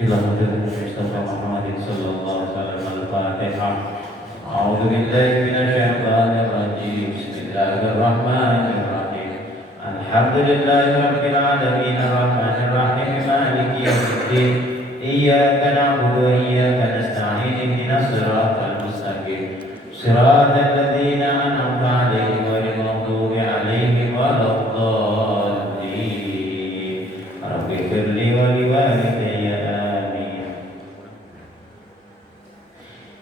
إلى حضرة المصطفى محمد صلى الله عليه وسلم الفاتحة. أعوذ بالله من الشيطان الرجيم. بسم الله الرحمن الرحيم. الحمد لله رب العالمين الرحمن الرحيم مالك يوم الدين. إياك نعبد وإياك نستعين. اهدنا الصراط المستقيم صراط الذين أنعمت عليهم غير المغضوب عليهم ولا الضالين. رب اغفر لي ولوالدي آمين.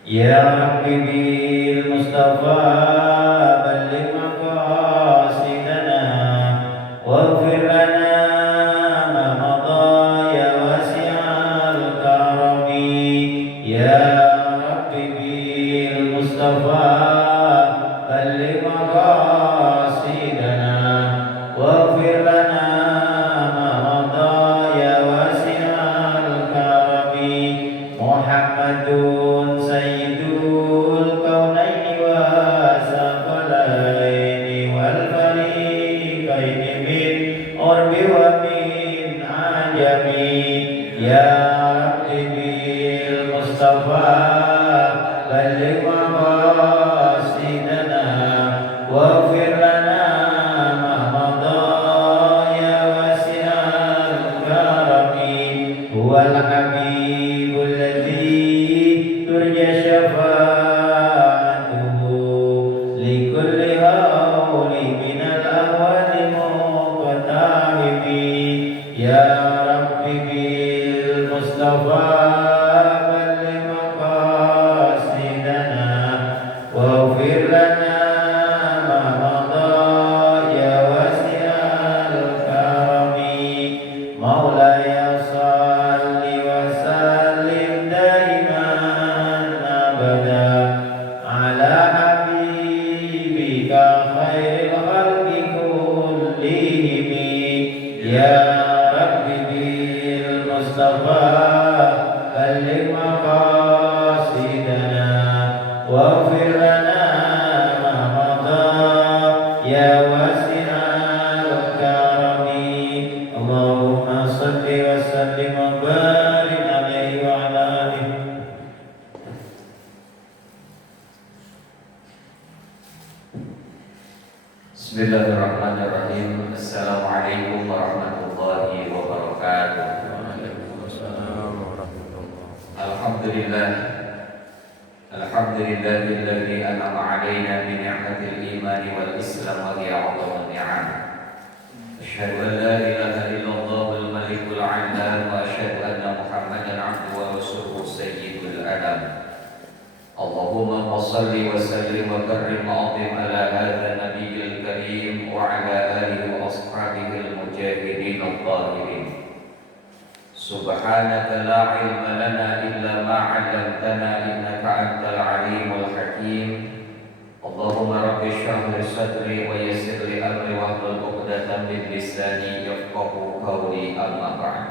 يا رب بالمصطفى بلغ مقاصدنا واغفر لنا ما مضى يا واسع الكرم. يا رب بالمصطفى بلغ مقاصدنا واغفر لنا ما مضى يا واسع الكرم. محمد سيد الكونين والثقلين والفريقين من قرب ومن عجم. يا رب بالمصطفى بلغ مقاصدنا واغفر لنا ما مضى يا واسع الكرم. هو الحبيب الذي ترجى شفاعته لكل هول من الأهوال مقترب. يا رب بالمصطفى بلغ مقاصدنا واغفر لنا ما مضى يا واسع الكرم. مولاي صل وسلم دائما أبدا على حبيبك خير الخلق كلهم. يا رب بالمصطفى بلغ مقاصدنا واغفر لنا ما مضى يا واسع الكرم. اللهم صل وسلم وبارك عليه وعلى آله. Bismillahirrahmanirrahim. Assalamualaikum warahmatullahi wabarakatuh. Alhamdulillah. Alhamdulillahilladzi an'ama 'alaina bi ni'matil iman wal islam wa hiya 'azamul ni'am. Asyhadu an la ilaha illallahul malikul 'allam wa asyhadu anna Muhammadan 'abduhu wa rasuluhu sayyidul anam. Allahumma salli wa sallim wa karrim wa 'azim ala hadha nabiyil karim wa ala alihi wa ashabihi al-mujahidin al-zahirin. Subhanaka la ilma lana illa ma 'allamtana innaka antal alimul hakim. Allahumma rabbi shrah li sadri wa yassir li amri wahlul 'uqdatam min lisani yafqahu qawli. Amma ba'd.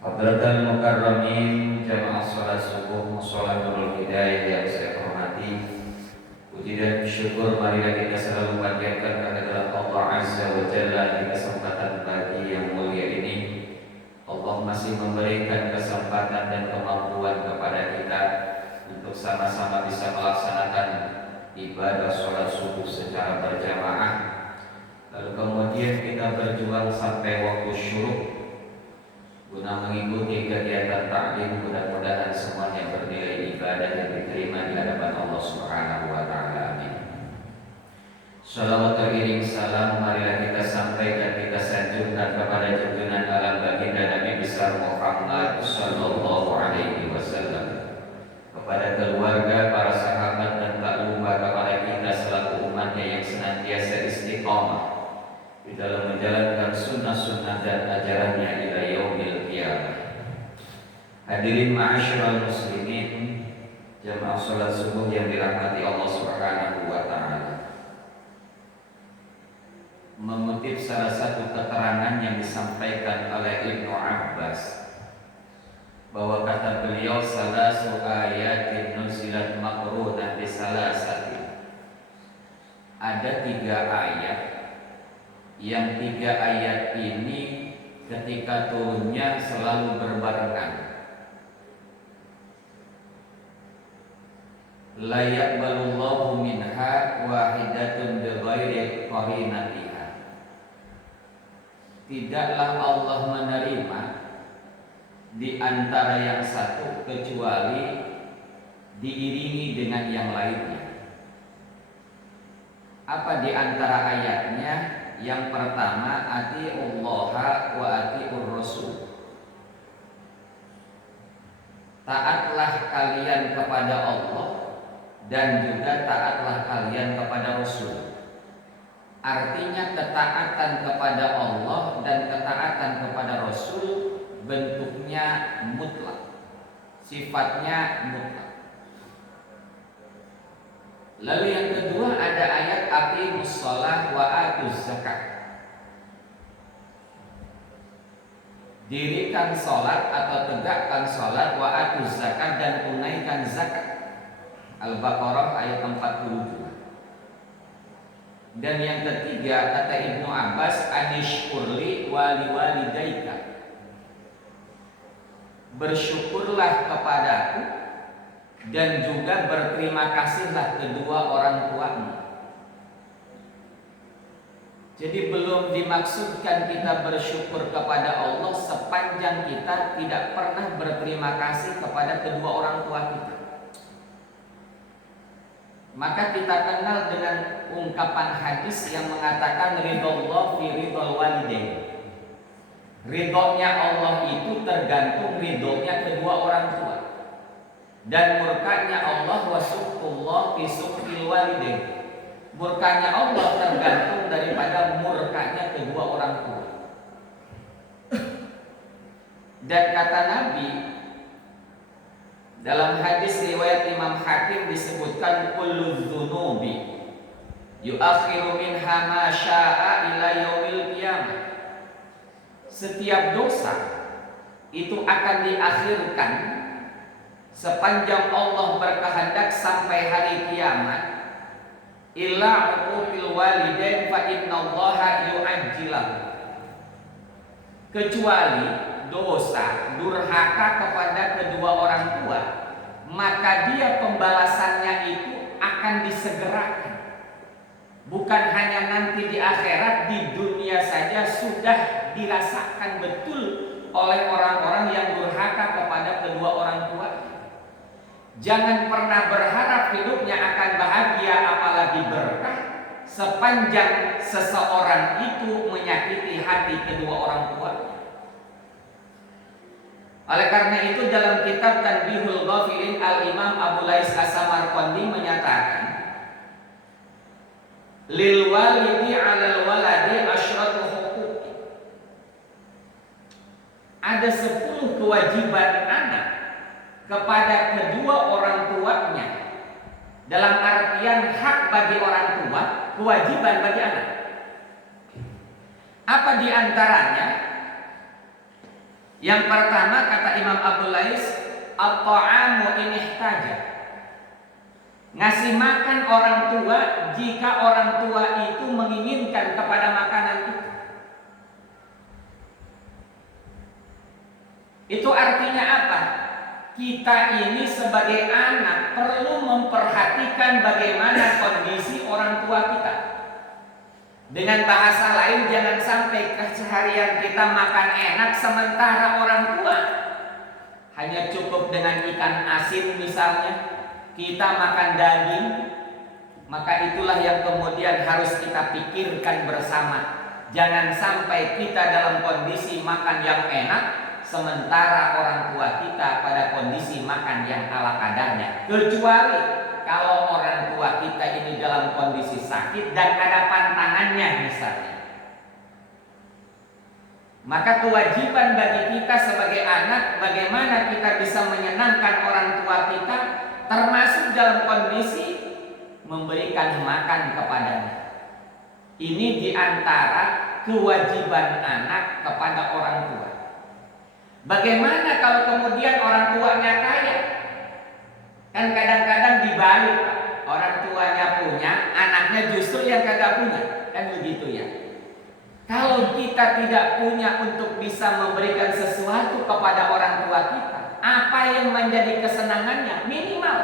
Hadratal mukarramin, jamaah salat subuh sholatul hidayah yang saya hormati. Puji dan syukur marilah kita selalu panjatkan kehadirat Allah Azza wa Jalla di kesempatan pagi yang mulia ini. Allah masih memberikan kesempatan dan kemampuan kepada kita untuk sama-sama bisa melaksanakan ibadah sholat subuh secara berjamaah. Lalu kemudian kita berjuang sampai waktu syuruk guna mengikuti kegiatan taklim. Mudah-mudahan semuanya bernilai ibadah yang diterima di hadapan Allah Subhanahu wa taala. Amin. Shalawat teriring salam marilah kita sampaikan, kita sanjungkan kepada junjungan alam baginda Nabi besar Muhammad sallallahu alaihi wasallam, kepada keluarga, para sahabat, dan tak lupa kepada kita selaku umatnya yang senantiasa istiqamah di dalam menjalankan sunnah-sunnah dan ajarannya ila yaumil qiyamah. Hadirin ma'asyiral muslimin, jamaah salat subuh yang dirahmati Allah Subhanahu wa taala. Mengutip salah satu keterangan yang disampaikan oleh Ibnu Abbas, bahwa kata beliau salasu ayatin nuzilat maqrunah bi salasati. Ada 3 ayat yang 3 ayat ini ketika turunnya selalu berbarengan. La yaqbalullahu minha wahidatun bighairi qarinatiha. Tidaklah Allah menerima di antara yang satu kecuali diiringi dengan yang lainnya. Apa di antara ayatnya? Yang pertama, atiullaha wa atiur rasul. Taatlah kalian kepada Allah dan juga taatlah kalian kepada Rasul. Artinya ketaatan kepada Allah dan ketaatan kepada Rasul bentuknya mutlak, sifatnya mutlak. Lalu yang kedua ada ayat aqimus shalah wa atuz zakat. Dirikan salat atau tegakkan salat, wa atuz zakat, dan tunaikan zakat. Al-Baqarah ayat 42. Dan yang ketiga kata Ibnu Abbas, anishkurli wali walidaika. Bersyukurlah kepadaku dan juga berterima kasihlah kedua orang tuamu. Jadi belum dimaksudkan kita bersyukur kepada Allah sepanjang kita tidak pernah berterima kasih kepada kedua orang tua kita. Maka kita kenal dengan ungkapan hadis yang mengatakan ridhollah fi ridhol walidain. Ridhonya Allah itu tergantung ridhonya kedua orang tua. Dan murkanya Allah wa sukhullah fi sukhil walidain. Murkanya Allah tergantung daripada murkanya kedua orang tua. Dan kata Nabi dalam hadis riwayat Imam Hakim disebutkan kullu dzunubi yu'akhiru minha ma syaa ila yaumil qiyamah. Setiap dosa itu akan diakhirkan sepanjang Allah berkehendak sampai hari kiamat. Illa uquqil walidain fa innallaha yu'ajjilahu. Kecuali dosa durhaka kepada kedua orang tua, maka dia pembalasannya itu akan disegerakan. Bukan hanya nanti di akhirat, di dunia saja sudah dirasakan betul oleh orang-orang yang durhaka kepada kedua orang tua. Jangan pernah berharap hidupnya akan bahagia apalagi berkah sepanjang seseorang itu menyakiti hati kedua orang tua. Oleh karena itu dalam kitab Tanbihul Ghafilin Al-Imam Abu Lais As-Samarqandi menyatakan lil walidi 'alal waladi asyratu huquq. Ada 10 kewajiban anak kepada kedua orang tuanya. Dalam artian hak bagi orang tua, kewajiban bagi anak. Apa di antaranya? Yang pertama kata Imam Abu Lais, at-ta'amu in ihtaja. Ngasih makan orang tua jika orang tua itu menginginkan kepada makanan itu. Itu artinya apa? Kita ini sebagai anak perlu memperhatikan bagaimana kondisi orang tua kita. Dengan bahasa lain, jangan sampai keseharian kita makan enak sementara orang tua hanya cukup dengan ikan asin misalnya, kita makan daging. Maka itulah yang kemudian harus kita pikirkan bersama. Jangan sampai kita dalam kondisi makan yang enak sementara orang tua kita pada kondisi makan yang ala kadarnya. Kecuali kalau orang tua kita ini dalam kondisi sakit dan ada pantangannya misalnya. Maka kewajiban bagi kita sebagai anak, bagaimana kita bisa menyenangkan orang tua kita, termasuk dalam kondisi memberikan makan kepadanya. Ini diantara kewajiban anak kepada orang tua. Bagaimana kalau kemudian orang tuanya kaya? Kan kadang-kadang dibalik, orang tuanya punya, anaknya justru yang kagak punya, kan begitu ya. Kalau kita tidak punya untuk bisa memberikan sesuatu kepada orang tua kita, apa yang menjadi kesenangannya? Minimal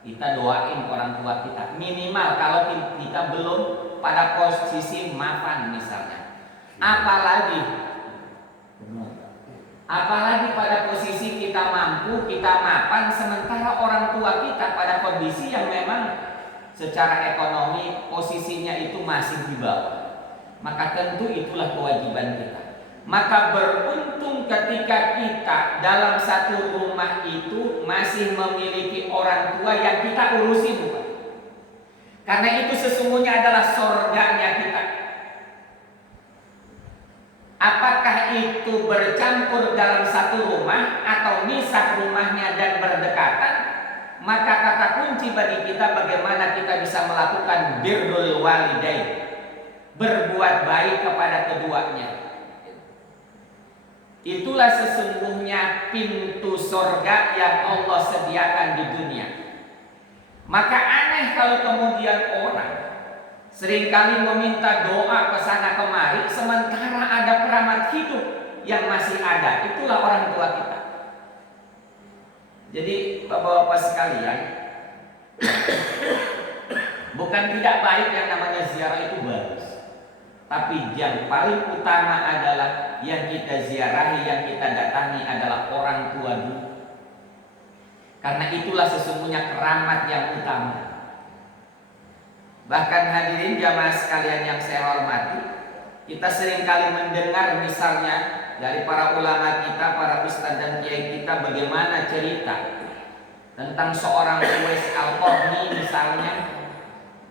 kita doain orang tua kita. Minimal kalau kita belum pada posisi mapan misalnya. Apalagi pada posisi kita mampu, kita mapan, sementara orang tua kita pada kondisi yang memang secara ekonomi posisinya itu masih di bawah. Maka tentu itulah kewajiban kita. Maka beruntung ketika kita dalam satu rumah itu masih memiliki orang tua yang kita urusi, bukan? Karena itu sesungguhnya adalah surganya kita. Apakah itu bercampur dalam satu rumah atau misah rumahnya dan berdekatan? Maka kata kunci bagi kita bagaimana kita bisa melakukan birrul walidain, berbuat baik kepada keduanya. Itulah sesungguhnya pintu surga yang Allah sediakan di dunia. Maka aneh kalau kemudian orang seringkali meminta doa ke sana kemari, sementara ada keramat hidup yang masih ada. Itulah orang tua kita. Jadi bapak-bapak sekalian, bukan tidak baik yang namanya ziarah itu bagus, tapi yang paling utama adalah yang kita ziarahi, yang kita datangi adalah orang tua dulu. Karena itulah sesungguhnya keramat yang utama. Bahkan hadirin jamaah sekalian yang saya hormati, kita seringkali mendengar misalnya dari para ulama kita, para ustadz dan kiai kita, bagaimana cerita tentang seorang Uwais Al-Qarni misalnya,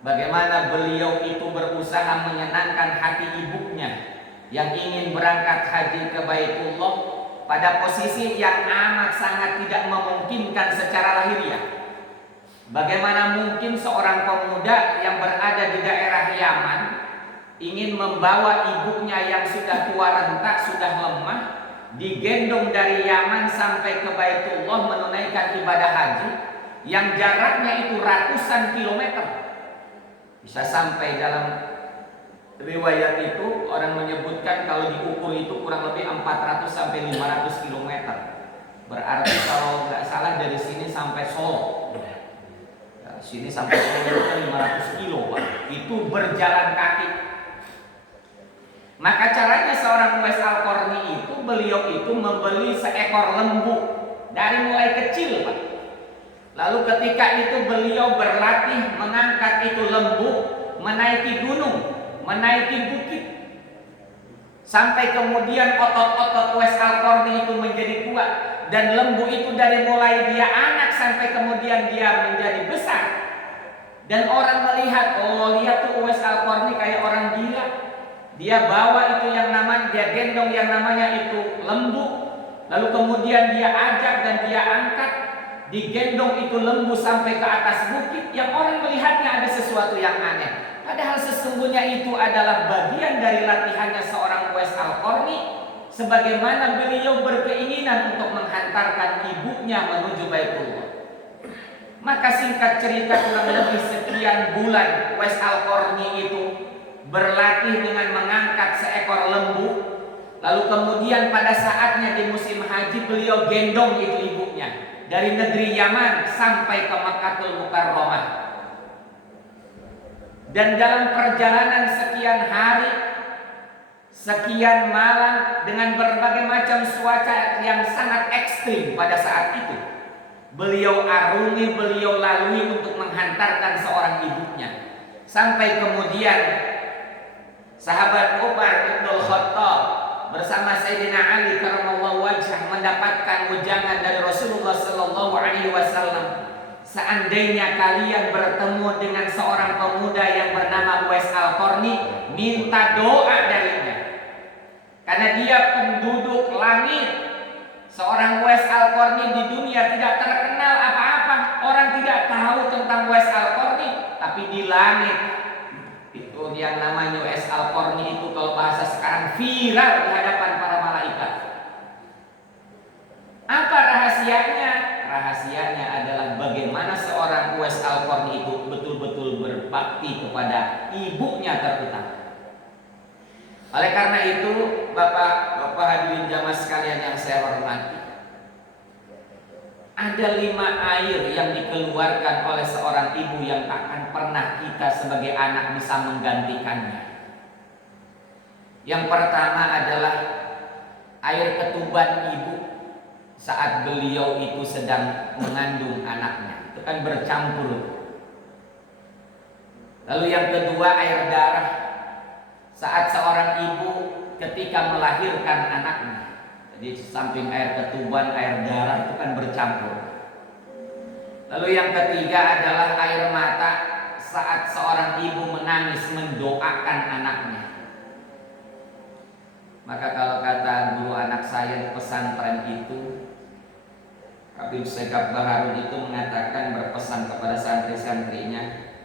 bagaimana beliau itu berusaha menyenangkan hati ibunya yang ingin berangkat haji ke Baitullah pada posisi yang amat sangat tidak memungkinkan secara lahiriah. Bagaimana mungkin seorang pemuda yang berada di daerah Yaman ingin membawa ibunya yang sudah tua renta, sudah lemah, digendong dari Yaman sampai ke Baitullah menunaikan ibadah haji yang jaraknya itu ratusan kilometer. Bisa sampai dalam riwayat itu orang menyebutkan kalau diukur itu kurang lebih 400 sampai 500 kilometer. Berarti kalau nggak salah dari sini sampai Solo. Sini sampai Solo 500 kilo, Pak. Itu berjalan kaki. Maka caranya seorang Uwais Al-Qarni itu, beliau itu membeli seekor lembu dari mulai kecil, Pak. Lalu ketika itu beliau berlatih mengangkat itu lembu, menaiki gunung, menaiki bukit, sampai kemudian otot-otot Uwais Al-Qarni itu menjadi kuat. Dan lembu itu dari mulai dia anak sampai kemudian dia menjadi besar. Dan orang melihat, oh lihat tuh Uwais Al-Qarni kayak orang gila. Dia bawa itu yang namanya, dia gendong yang namanya itu lembu. Lalu kemudian dia ajak dan dia angkat, digendong itu lembu sampai ke atas bukit. Yang orang melihatnya ada sesuatu yang aneh. Padahal sesungguhnya itu adalah bagian dari latihannya seorang Uwais Al-Qarni. Sebagaimana beliau berkeinginan untuk menghantarkan ibunya menuju Baitullah. Maka singkat cerita kurang lebih sekian bulan Uwais Al-Qarni itu berlatih dengan mengangkat seekor lembu. Lalu kemudian pada saatnya di musim haji beliau gendong itu ibunya dari negeri Yaman sampai ke Makkahul Mukarramah. Dan dalam perjalanan sekian hari, sekian malam dengan berbagai macam cuaca yang sangat ekstrim pada saat itu, beliau arungi, beliau lalui untuk menghantarkan seorang ibunya. Sampai kemudian sahabat Umar bin Khattab bersama Sayyidina Ali karramallahu wajhah mendapatkan ujangan dari Rasulullah sallallahu alaihi wasallam, seandainya kalian bertemu dengan seorang pemuda yang bernama Uwais Al-Qarni, minta doa darinya. Karena dia penduduk langit. Seorang Uwais Al-Qarni di dunia tidak terkenal apa-apa. Orang tidak tahu tentang Uwais Al-Qarni. Tapi di langit itu yang namanya Uwais Al-Qarni itu kalau bahasa sekarang viral di hadapan para malaikat. Apa rahasianya? Rahasianya adalah bagaimana seorang Uwais Al-Qarni itu betul-betul berbakti kepada ibunya terutama. Oleh karena itu, Bapak hadirin jamaah sekalian yang saya hormati, ada 5 air yang dikeluarkan oleh seorang ibu yang takkan pernah kita sebagai anak bisa menggantikannya. Yang pertama adalah air ketuban ibu saat beliau itu sedang mengandung anaknya. Itu kan bercampur. Lalu yang kedua air darah saat seorang ibu ketika melahirkan anaknya. Jadi samping air ketuban, air darah itu kan bercampur. Lalu yang ketiga adalah air mata saat seorang ibu menangis mendoakan anaknya. Maka kalau kata guru anak saya di pesantren itu, Habib Segaf Baharun itu mengatakan, berpesan kepada santri-santrinya,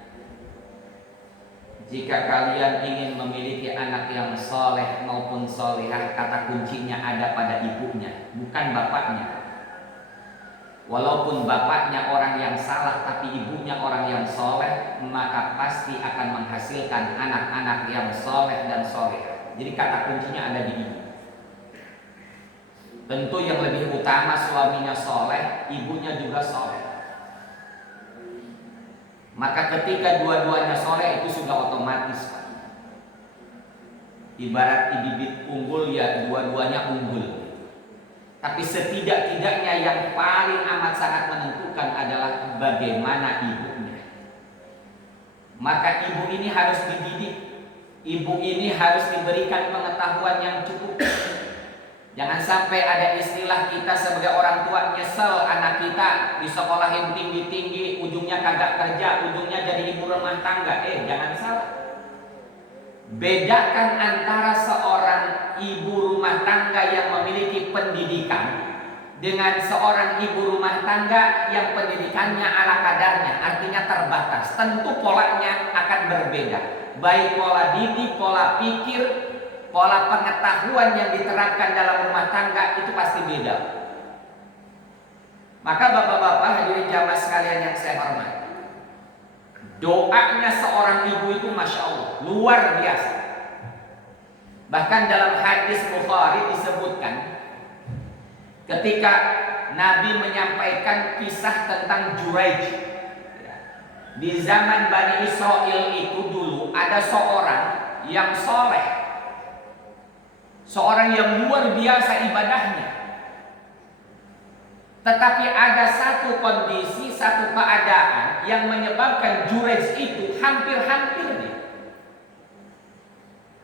jika kalian ingin memiliki anak yang soleh maupun solehah, kata kuncinya ada pada ibunya, bukan bapaknya. Walaupun bapaknya orang yang salah, tapi ibunya orang yang soleh, maka pasti akan menghasilkan anak-anak yang soleh dan solehah. Jadi kata kuncinya ada di ibu. Tentu yang lebih utama suaminya soleh, ibunya juga soleh. Maka ketika dua-duanya soleh itu sudah otomatis, Pak. Ibarat bibit unggul ya dua-duanya unggul. Tapi setidak-tidaknya yang paling amat sangat menentukan adalah bagaimana ibunya. Maka ibu ini harus dididik. Ibu ini harus diberikan pengetahuan yang cukup. Jangan sampai ada istilah kita sebagai orang tua nyesel anak kita disekolahin tinggi-tinggi, ujungnya kagak kerja, ujungnya jadi ibu rumah tangga. Jangan salah. Bedakan antara seorang ibu rumah tangga yang memiliki pendidikan dengan seorang ibu rumah tangga yang pendidikannya ala kadarnya, artinya terbatas. Tentu polanya akan berbeda. Baik pola didik, pola pikir, pola pengetahuan yang diterapkan dalam rumah tangga itu pasti beda. Maka bapak-bapak hadirin jamaah sekalian yang saya hormati, doanya seorang ibu itu Masya Allah luar biasa. Bahkan dalam hadis Bukhari disebutkan, ketika Nabi menyampaikan kisah tentang Juraij. Di zaman Bani Israel itu dulu ada seorang yang soleh, seorang yang luar biasa ibadahnya. Tetapi ada satu kondisi, satu keadaan yang menyebabkan Juraij itu hampir-hampir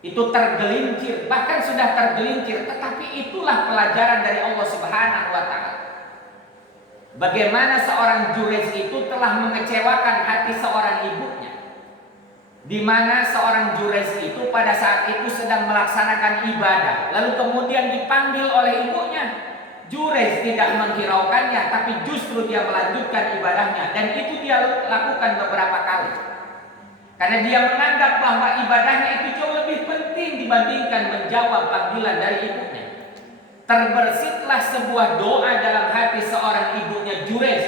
itu tergelincir, bahkan sudah tergelincir. Tetapi itulah pelajaran dari Allah Subhanahu wa Ta'ala. Bagaimana seorang Juraij itu telah mengecewakan hati seorang ibunya, di mana seorang Juraij itu pada saat itu sedang melaksanakan ibadah, lalu kemudian dipanggil oleh ibunya. Juraij tidak menghiraukannya, tapi justru dia melanjutkan ibadahnya, dan itu dia lakukan beberapa kali. Karena dia menganggap bahwa ibadahnya itu jauh lebih penting dibandingkan menjawab panggilan dari ibunya. Terbersitlah sebuah doa dalam hati seorang ibunya Juraij.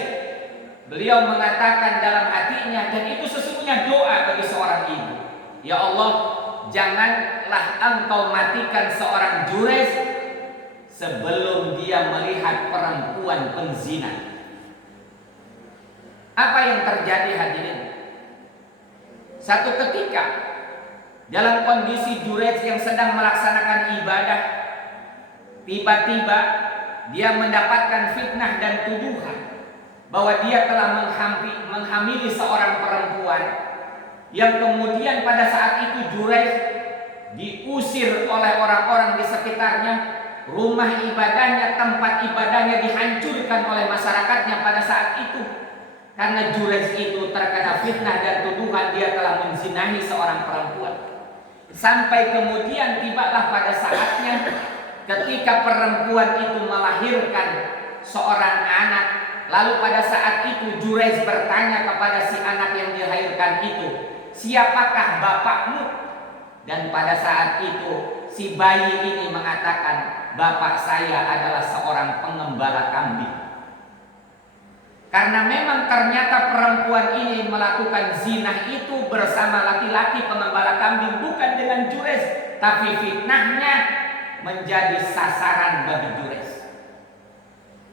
Beliau mengatakan dalam hatinya, dan itu sesungguhnya doa bagi seorang ibu, ya Allah, janganlah engkau matikan seorang Juraij sebelum dia melihat perempuan penzina. Apa yang terjadi hadirin? Satu ketika dalam kondisi Juraij yang sedang melaksanakan ibadah, tiba-tiba dia mendapatkan fitnah dan tuduhan bahwa dia telah menghamili seorang perempuan, yang kemudian pada saat itu Juraij diusir oleh orang-orang di sekitarnya, rumah ibadahnya, tempat ibadahnya dihancurkan oleh masyarakatnya pada saat itu. Karena Juraij itu terkena fitnah dan tuduhan dia telah menzinahi seorang perempuan. Sampai kemudian tibalah pada saatnya ketika perempuan itu melahirkan seorang anak. Lalu pada saat itu Juraij bertanya kepada si anak yang dilahirkan itu, siapakah bapakmu? Dan pada saat itu si bayi ini mengatakan, bapak saya adalah seorang pengembala kambing. Karena memang ternyata perempuan ini melakukan zina itu bersama laki-laki pengembala kambing, bukan dengan Jures, tapi fitnahnya menjadi sasaran bagi Jures.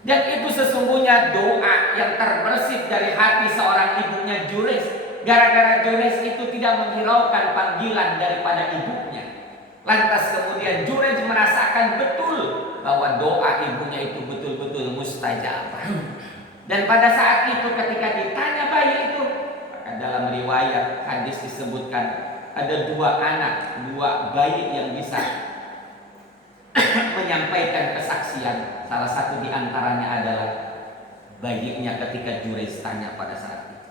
Dan itu sesungguhnya doa yang terbersih dari hati seorang ibunya Jures. Gara-gara Jures itu tidak menghiraukan panggilan daripada ibunya. Lantas kemudian Jures merasakan betul bahwa doa ibunya itu betul-betul mustajab. Dan pada saat itu ketika ditanya bayi itu, dalam riwayat hadis disebutkan ada 2 anak, 2 bayi yang bisa menyampaikan kesaksian. Salah satu di antaranya adalah bayinya ketika Jures tanya pada saat itu.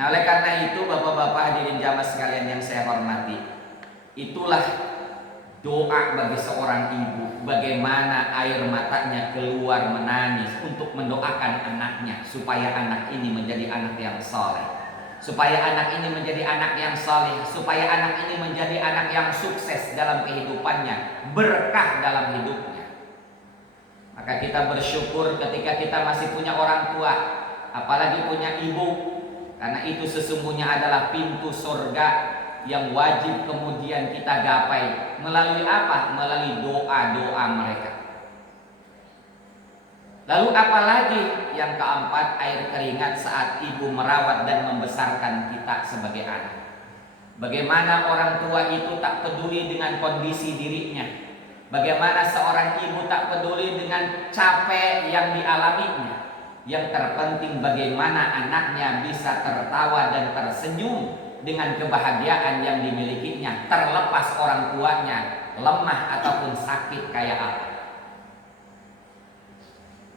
Nah, oleh karena itu Bapak-bapak hadirin jamaah sekalian yang saya hormati, itulah doa bagi seorang ibu, bagaimana air matanya keluar menangis untuk mendoakan anaknya supaya anak ini menjadi anak yang saleh, supaya anak ini menjadi anak yang saleh, supaya anak ini menjadi anak yang sukses dalam kehidupannya, berkah dalam hidupnya. Maka kita bersyukur ketika kita masih punya orang tua, apalagi punya ibu, karena itu sesungguhnya adalah pintu surga yang wajib kemudian kita gapai melalui apa? Melalui doa-doa mereka. Lalu apalagi yang keempat, air keringat saat ibu merawat dan membesarkan kita sebagai anak. Bagaimana orang tua itu tak peduli dengan kondisi dirinya. Bagaimana seorang ibu tak peduli dengan capek yang dialaminya. Yang terpenting bagaimana anaknya bisa tertawa dan tersenyum dengan kebahagiaan yang dimilikinya, terlepas orang tuanya lemah ataupun sakit kayak apa.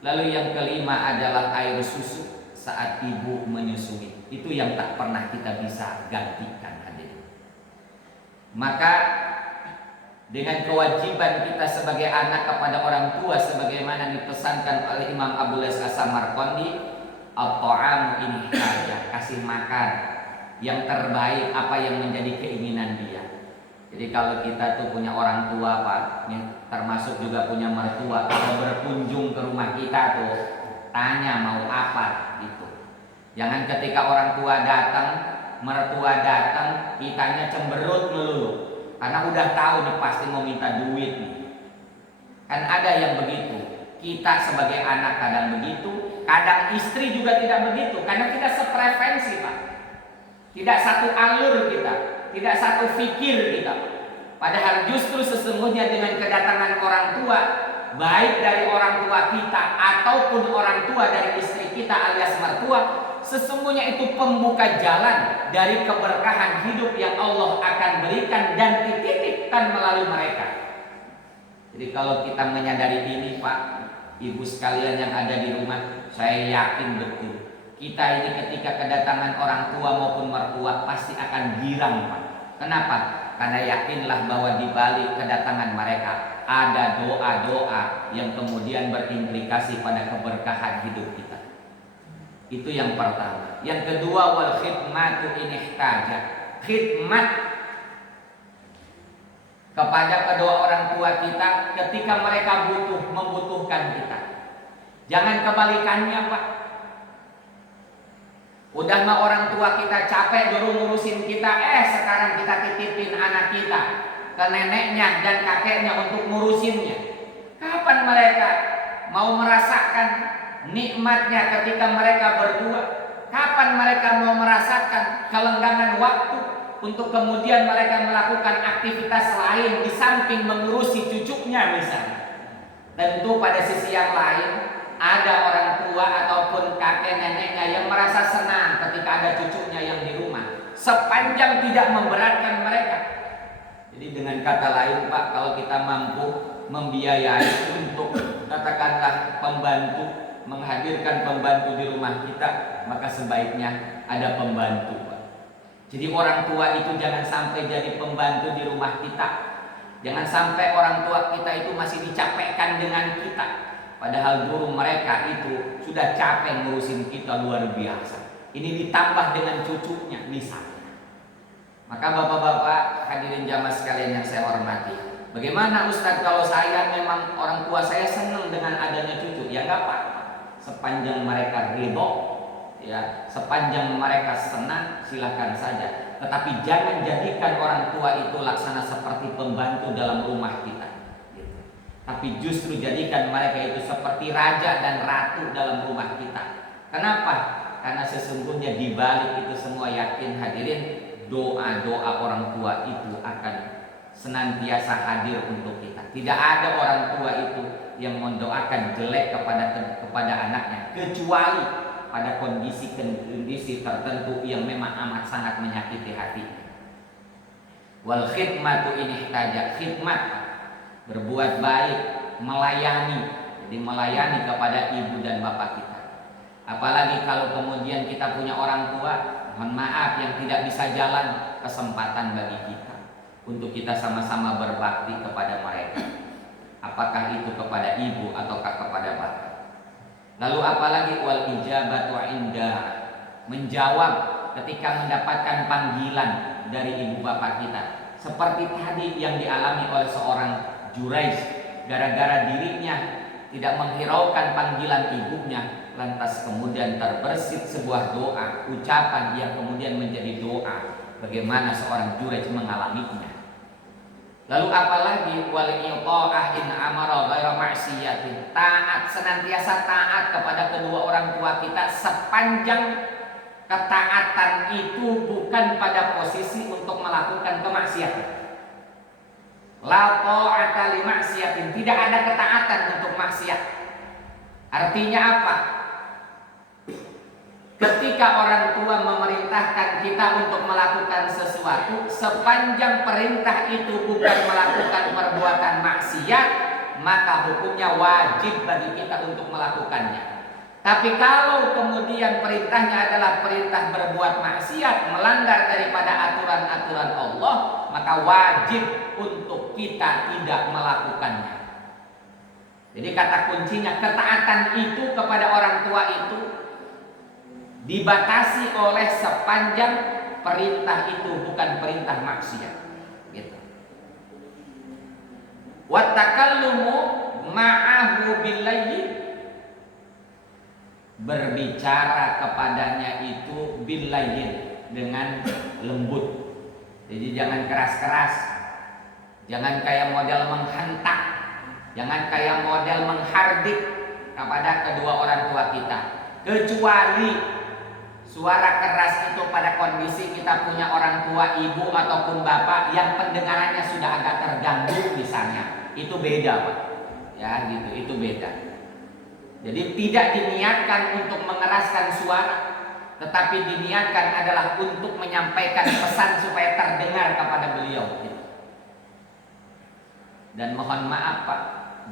Lalu yang kelima adalah air susu saat ibu menyusui. Itu yang tak pernah kita bisa gantikan, hadirin. Maka dengan kewajiban kita sebagai anak kepada orang tua sebagaimana dipesankan oleh Imam Abu Lais As-Samarqandi, at-ta'amu ini saja, kasih makan yang terbaik apa yang menjadi keinginan dia. Jadi kalau kita tuh punya orang tua Pak, termasuk juga punya mertua, kalau berkunjung ke rumah kita tuh tanya mau apa gitu. Jangan ketika orang tua datang, mertua datang, kitanya cemberut melulu. Karena udah tahu nih pasti mau minta duit nih. Kan ada yang begitu. Kita sebagai anak kadang begitu, kadang istri juga tidak begitu. Karena kita sefrekuensi Pak. Tidak satu alur kita, tidak satu fikir kita. Padahal justru sesungguhnya dengan kedatangan orang tua, baik dari orang tua kita ataupun orang tua dari istri kita alias mertua, sesungguhnya itu pembuka jalan dari keberkahan hidup yang Allah akan berikan dan dititipkan melalui mereka. Jadi kalau kita menyadari ini Pak, ibu sekalian yang ada di rumah, saya yakin betul kita ini ketika kedatangan orang tua maupun mertua pasti akan girang Pak. Kenapa? Karena yakinlah bahwa di balik kedatangan mereka ada doa-doa yang kemudian berimplikasi pada keberkahan hidup kita. Itu yang pertama. Yang kedua, wal khidmatu in ihtaja. Khidmat kepada kedua orang tua kita ketika mereka membutuhkan kita. Jangan kebalikannya Pak. Udah mah orang tua kita capek dulu ngurusin kita, sekarang kita titipin anak kita ke neneknya dan kakeknya untuk ngurusinnya. Kapan mereka mau merasakan nikmatnya ketika mereka berdua? Kapan mereka mau merasakan kelenggangan waktu untuk kemudian mereka melakukan aktivitas lain di samping mengurusi cucunya misalnya? Tentu pada sisi yang lain ada orang tua ataupun kakek neneknya yang merasa senang ketika ada cucunya yang di rumah, sepanjang tidak memberatkan mereka. Jadi dengan kata lain Pak, kalau kita mampu membiayai untuk katakanlah pembantu, menghadirkan pembantu di rumah kita, maka sebaiknya ada pembantu Pak. Jadi orang tua itu jangan sampai jadi pembantu di rumah kita. Jangan sampai orang tua kita itu masih dicapekkan dengan kita. Padahal dulu mereka itu sudah capek ngurusin kita luar biasa. Ini ditambah dengan cucunya misalnya. Maka bapak-bapak hadirin jamaah sekalian yang saya hormati, bagaimana Ustadz kalau saya memang orang tua saya senang dengan adanya cucu? Ya nggak apa-apa. sepanjang mereka ridho, ya, sepanjang mereka senang silakan saja. Tetapi jangan jadikan orang tua itu laksana seperti pembantu dalam rumah kita, gitu. Tapi justru jadikan mereka itu seperti raja dan ratu dalam rumah kita. Kenapa? Karena sesungguhnya di balik itu semua, yakin hadirin, doa-doa orang tua itu akan senantiasa hadir untuk kita. Tidak ada orang tua itu yang mendoakan jelek kepada anaknya, kecuali pada kondisi tertentu yang memang amat sangat menyakiti hati. Wal khidmatu ini ihtaja, khidmat, berbuat baik, melayani. Jadi melayani kepada ibu dan bapak kita. Apalagi kalau kemudian kita punya orang tua, mohon maaf, yang tidak bisa jalan, kesempatan bagi kita untuk kita sama-sama berbakti kepada mereka. Apakah itu kepada ibu ataukah kepada bapak. Lalu apalagi wal ijabatu inda, menjawab ketika mendapatkan panggilan dari ibu bapak kita. Seperti tadi yang dialami oleh seorang Juraij, gara-gara dirinya tidak menghiraukan panggilan ibunya, lantas kemudian terbersit sebuah doa, ucapan yang kemudian menjadi doa. Bagaimana seorang Juraij mengalaminya. Lalu apalagi wal iqa'ah in amara ghairu ma'siyatin, taat, senantiasa taat kepada kedua orang tua kita sepanjang ketaatan itu bukan pada posisi untuk melakukan kemaksiatan. La ta'ata li ma'siyatin, tidak ada ketaatan untuk maksiat. Artinya apa? Ketika orang tua memerintahkan kita untuk melakukan sesuatu, sepanjang perintah itu bukan melakukan perbuatan maksiat, maka hukumnya wajib bagi kita untuk melakukannya. Tapi kalau kemudian perintahnya adalah perintah berbuat maksiat, melanggar daripada aturan-aturan Allah, maka wajib untuk kita tidak melakukannya. Jadi kata kuncinya, ketaatan itu kepada orang tua itu dibatasi oleh sepanjang perintah itu bukan perintah maksiat, gitu. Wa takallumu ma'ahu billayyin, berbicara kepadanya itu billayyin, dengan lembut. Jadi jangan keras-keras, jangan kayak model menghentak, jangan kayak model menghardik kepada kedua orang tua kita. Kecuali suara keras itu pada kondisi kita punya orang tua, ibu ataupun bapak yang pendengarannya sudah agak terganggu misalnya, itu beda Pak. Ya gitu, itu beda. Jadi tidak diniatkan untuk mengeraskan suara, tetapi diniatkan adalah untuk menyampaikan pesan supaya terdengar kepada beliau. Dan mohon maaf Pak,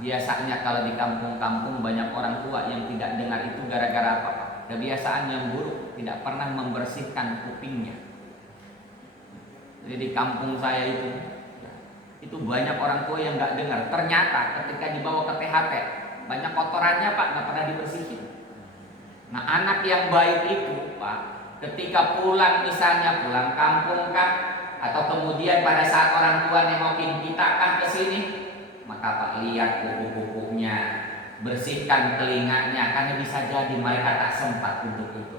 biasanya kalau di kampung-kampung banyak orang tua yang tidak dengar itu gara-gara apa Pak? Kebiasaan yang buruk, tidak pernah membersihkan kupingnya. Jadi di kampung saya itu banyak orang tua yang nggak dengar. Ternyata ketika dibawa ke THT, banyak kotorannya Pak, nggak pernah dibersihin. Nah anak yang baik itu Pak, ketika pulang misalnya pulang kampung kah, atau kemudian pada saat orang tua nengokin kita kah ke sini, maka Pak lihat kuku-kukunya, bersihkan telinganya, karena bisa jadi mereka tak sempat untuk itu.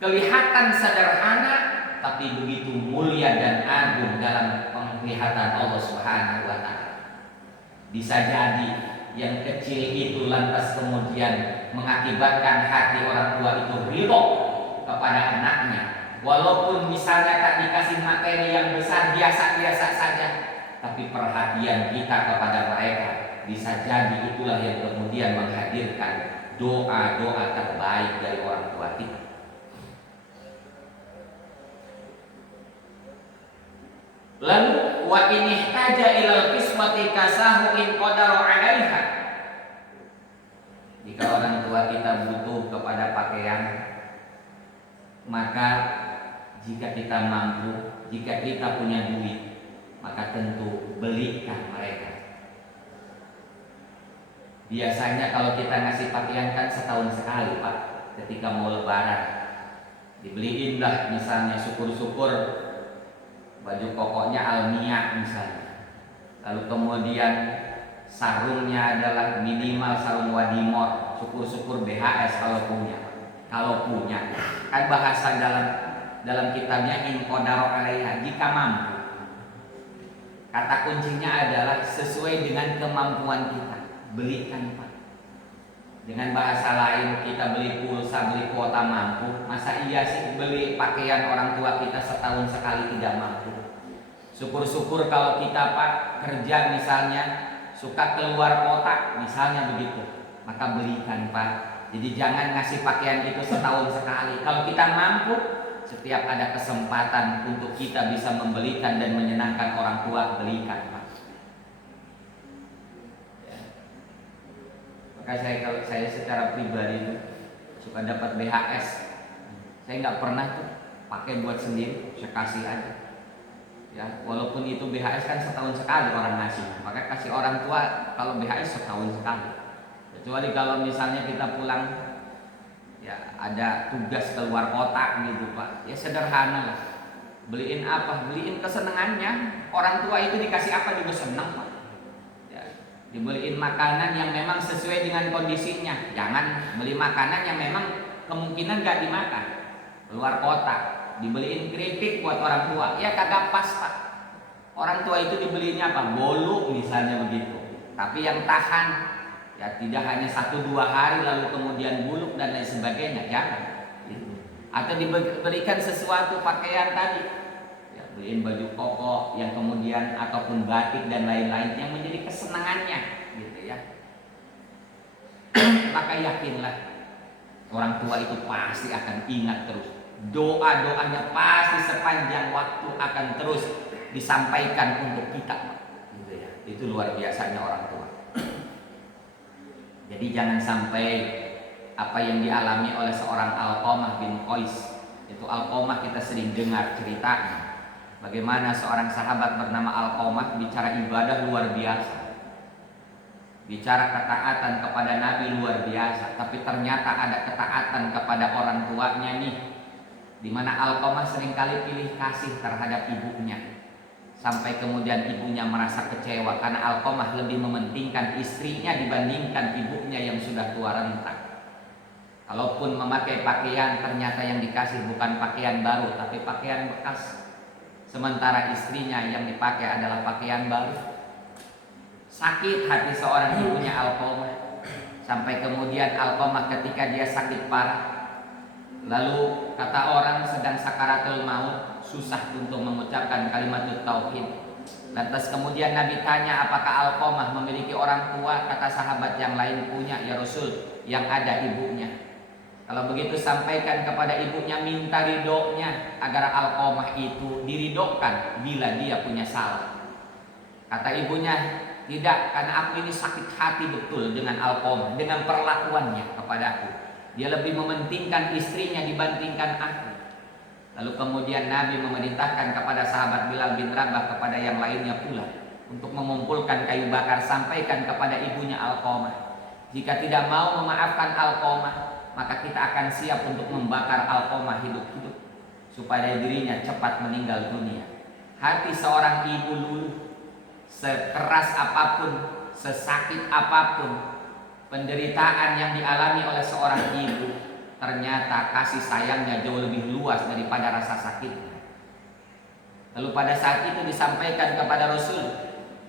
Kelihatan sederhana, tapi begitu mulia dan agung dalam penglihatan Allah Subhanahu wa Ta'ala. Bisa jadi yang kecil itu lantas kemudian mengakibatkan hati orang tua itu ridho kepada anaknya. Walaupun misalnya tak dikasih materi yang besar, biasa-biasa saja, tapi perhatian kita kepada mereka bisa jadi itulah yang kemudian menghadirkan doa-doa terbaik dari orang tua kita. Lalu wa in ihtaja ilal qismati kasahu in qadara 'alaiha. Jika orang tua kita butuh kepada pakaian, maka jika kita mampu, jika kita punya duit, maka tentu belikan mereka. Biasanya kalau kita ngasih pakaian kan setahun sekali Pak, ketika mau lebaran dibeliin lah misalnya syukur-syukur baju kokonya Almia misalnya, lalu kemudian sarungnya adalah minimal sarung Wadimor, syukur-syukur BHS kalau punya. Kalau punya, kan bahasa dalam kitabnya in qadara alaiha, jika mampu. Kata kuncinya adalah sesuai dengan kemampuan kita, belikan Pak. Dengan bahasa lain, kita beli pulsa, beli kuota mampu. Masa iya sih beli pakaian orang tua kita setahun sekali tidak mampu? Syukur-syukur kalau kita Pak kerja misalnya suka keluar kota misalnya begitu, maka belikan Pak. Jadi jangan ngasih pakaian itu setahun sekali. Kalau kita mampu, setiap ada kesempatan untuk kita bisa membelikan dan menyenangkan orang tua, belikan Pak. Ya. Maka kalau saya secara pribadi suka dapat BHS, saya nggak pernah tuh pakai buat sendiri, saya kasih aja. Ya, walaupun itu BHS kan setahun sekali orang ngasih, maka kasih orang tua kalau BHS setahun sekali. Kecuali kalau misalnya kita pulang, ya ada tugas keluar kota gitu Pak, ya sederhana lah. Beliin apa? Beliin kesenangannya. Orang tua itu dikasih apa juga senang Pak. Ya, dibeliin makanan yang memang sesuai dengan kondisinya. Jangan beli makanan yang memang kemungkinan gak dimakan. Keluar kota, dibeliin keripik buat orang tua, ya kagak pas Pak. Orang tua itu dibelinya apa? Bolu misalnya begitu. Tapi yang tahan. Ya, tidak hanya 1-2 hari lalu kemudian buluk dan lain sebagainya, jangan. Atau diberikan sesuatu pakaian tadi, ya, beliin baju koko yang kemudian ataupun batik dan lain-lain yang menjadi kesenangannya, gitu ya. Maka yakinlah orang tua itu pasti akan ingat terus. Doa-doanya pasti sepanjang waktu akan terus disampaikan untuk kita, gitu ya. Itu luar biasanya orang tua. Jadi jangan sampai apa yang dialami oleh seorang Alqamah bin Qais. Itu Alqamah kita sering dengar ceritanya. Bagaimana seorang sahabat bernama Alqamah bicara ibadah luar biasa. Bicara ketaatan kepada Nabi luar biasa. Tapi ternyata ada ketaatan kepada orang tuanya nih. Dimana Alqamah seringkali pilih kasih terhadap ibunya. Sampai kemudian ibunya merasa kecewa karena Alqamah lebih mementingkan istrinya dibandingkan ibunya yang sudah tua renta. Kalaupun memakai pakaian, ternyata yang dikasih bukan pakaian baru tapi pakaian bekas. Sementara istrinya yang dipakai adalah pakaian baru. Sakit hati seorang ibunya Alqamah. Sampai kemudian Alqamah ketika dia sakit parah, lalu kata orang sedang sakaratul maut, susah untuk mengucapkan kalimat tauhid. Lantas kemudian Nabi tanya, apakah Alqamah memiliki orang tua? Kata sahabat yang lain, punya ya Rasul, yang ada ibunya. Kalau begitu sampaikan kepada ibunya, minta ridhonya agar Alqamah itu diridhokan bila dia punya salah. Kata ibunya, tidak, karena aku ini sakit hati betul dengan Alqamah, dengan perlakuannya kepada aku. Dia lebih mementingkan istrinya dibandingkan aku. Lalu kemudian Nabi memerintahkan kepada sahabat Bilal bin Rabah kepada yang lainnya pula untuk mengumpulkan kayu bakar, sampaikan kepada ibunya Alqamah. Jika tidak mau memaafkan Alqamah, maka kita akan siap untuk membakar Alqamah hidup-hidup supaya dirinya cepat meninggal dunia. Hati seorang ibu luluh, sekeras apapun, sesakit apapun penderitaan yang dialami oleh seorang ibu, ternyata kasih sayangnya jauh lebih luas daripada rasa sakitnya. Lalu pada saat itu disampaikan kepada Rasul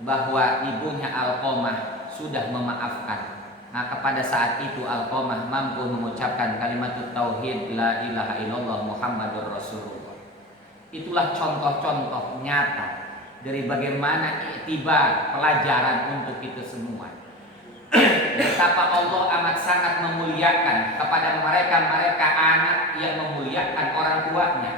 bahwa ibunya Alqamah sudah memaafkan. Nah, pada saat itu Alqamah mampu mengucapkan kalimat tauhid la ilaha illallah Muhammadur Rasulullah. Itulah contoh-contoh nyata dari bagaimana iktibar pelajaran untuk itu semua. Betapa Allah amat sangat memuliakan kepada mereka anak yang memuliakan orang tuanya,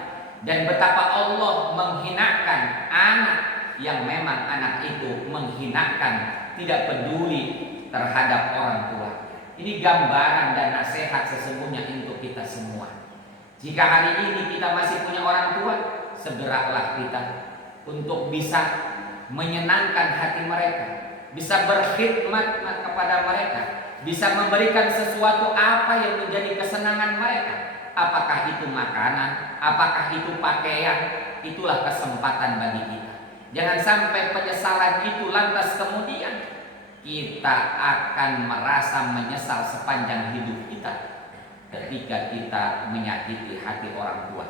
dan betapa Allah menghinakan anak yang memang anak itu menghinakan, tidak peduli terhadap orang tua. Ini gambaran dan nasihat sesungguhnya untuk kita semua. Jika hari ini kita masih punya orang tua, segeralah kita untuk bisa menyenangkan hati mereka, bisa berkhidmat kepada mereka, bisa memberikan sesuatu apa yang menjadi kesenangan mereka. Apakah itu makanan, apakah itu pakaian, itulah kesempatan bagi kita. Jangan sampai penyesalan itu lantas kemudian kita akan merasa menyesal sepanjang hidup kita ketika kita menyakiti hati orang tua.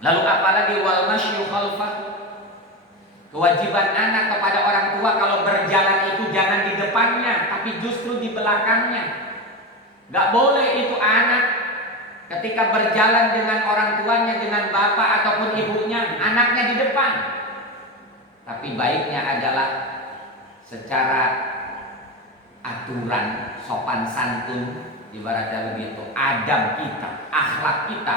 Lalu apalagi wal masyu khalfah, kewajiban anak kepada orang tua kalau berjalan itu jangan di depannya, tapi justru di belakangnya. Gak boleh itu anak ketika berjalan dengan orang tuanya, dengan bapak ataupun ibunya, anaknya di depan. Tapi baiknya adalah secara aturan, sopan santun, ibaratnya begitu, adab kita, akhlak kita.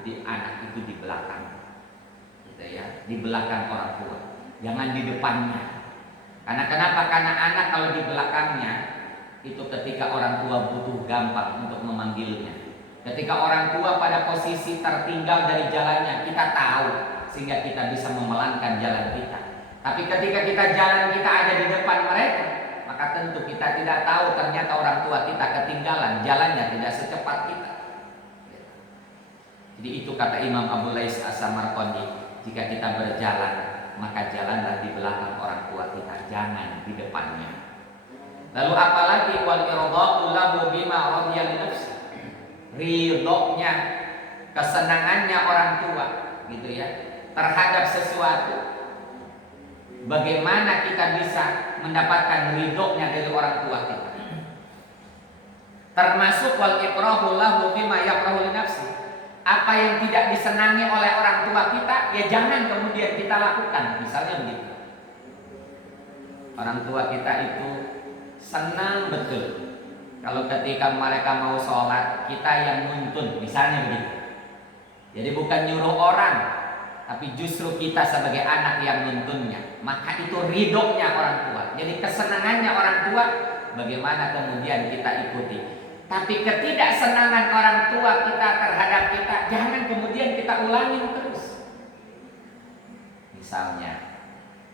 Jadi anak itu di belakang, gitu ya, di belakang orang tua, jangan di depannya. Karena kenapa? Karena anak kalau di belakangnya itu ketika orang tua butuh gampang untuk memanggilnya. Ketika orang tua pada posisi tertinggal dari jalannya, kita tahu sehingga kita bisa memelankan jalan kita. Tapi ketika kita jalan kita ada di depan mereka, maka tentu kita tidak tahu ternyata orang tua kita ketinggalan, jalannya tidak secepat kita. Jadi itu kata Imam Abu Lais As-Samarqandi, jika kita berjalan, maka jalanlah di belakang orang tua kita, jangan di depannya. Lalu apalagi wal irda'u lahu bima radiya li nafsi, ridhonya, kesenangannya orang tua, gitu ya, terhadap sesuatu. Bagaimana kita bisa mendapatkan ridhonya dari orang tua kita? Termasuk wal ikrahu lahu bima yakrahu li nafsi. Apa yang tidak disenangi oleh orang tua kita, ya jangan kemudian kita lakukan. Misalnya begitu, orang tua kita itu senang betul kalau ketika mereka mau sholat kita yang nuntun, misalnya begitu. Jadi bukan nyuruh orang, tapi justru kita sebagai anak yang nuntunnya. Maka itu ridhonya orang tua. Jadi kesenangannya orang tua, bagaimana kemudian kita ikuti. Tapi ketidaksenangan orang tua kita terhadap kita, jangan kemudian kita ulangi terus. Misalnya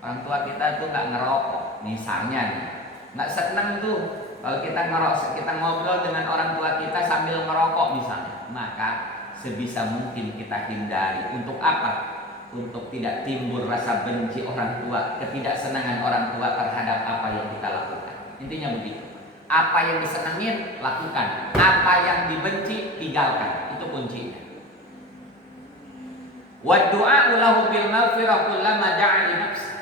orang tua kita tuh nggak ngerokok, misalnya nih, nggak senang tuh kalau kita ngerokok, kita ngobrol dengan orang tua kita sambil ngerokok misalnya. Maka sebisa mungkin kita hindari. Untuk apa? Untuk tidak timbul rasa benci orang tua, ketidaksenangan orang tua terhadap apa yang kita lakukan. Intinya begitu. Apa yang disenangin, lakukan. Apa yang dibenci, tinggalkan. Itu kuncinya. Wa du'a'u lahu bil maghfirah kullama da'a li nafsi.